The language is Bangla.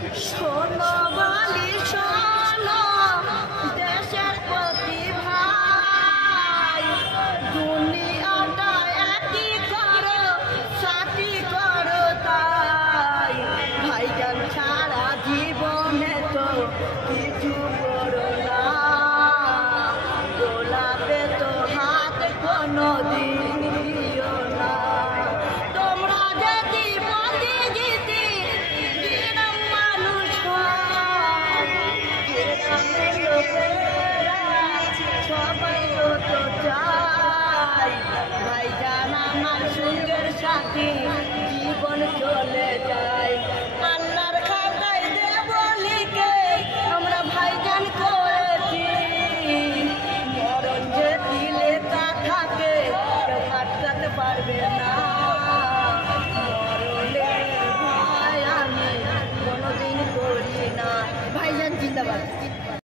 শোনো বালি শোনো দেশের প্রতি ভাই, দুনিয়াটা একই করো সাথী করো তাই, ভাইজান ছাড়া জীবনে তো কিছু করো না, গোলাপে তো হাত কোনো দিন দিও না। তোমরা যদি বন্দি জিতি গ্রাম মানুষ হয়, গ্রামের লোকেরা সবাই তো চাই, ভাইজান আমার সুখের সাথে জীবন চলে যায়। আল্লাহর খাতায় দেব লিখে আমরা ভাইজান করেছি, মরণ যে দিলে তা থাকে কেউ কাটাতে পারবে না, মরণের ভয় আমি কোনোদিন করি না। ভাইজান জিন্দাবাদ।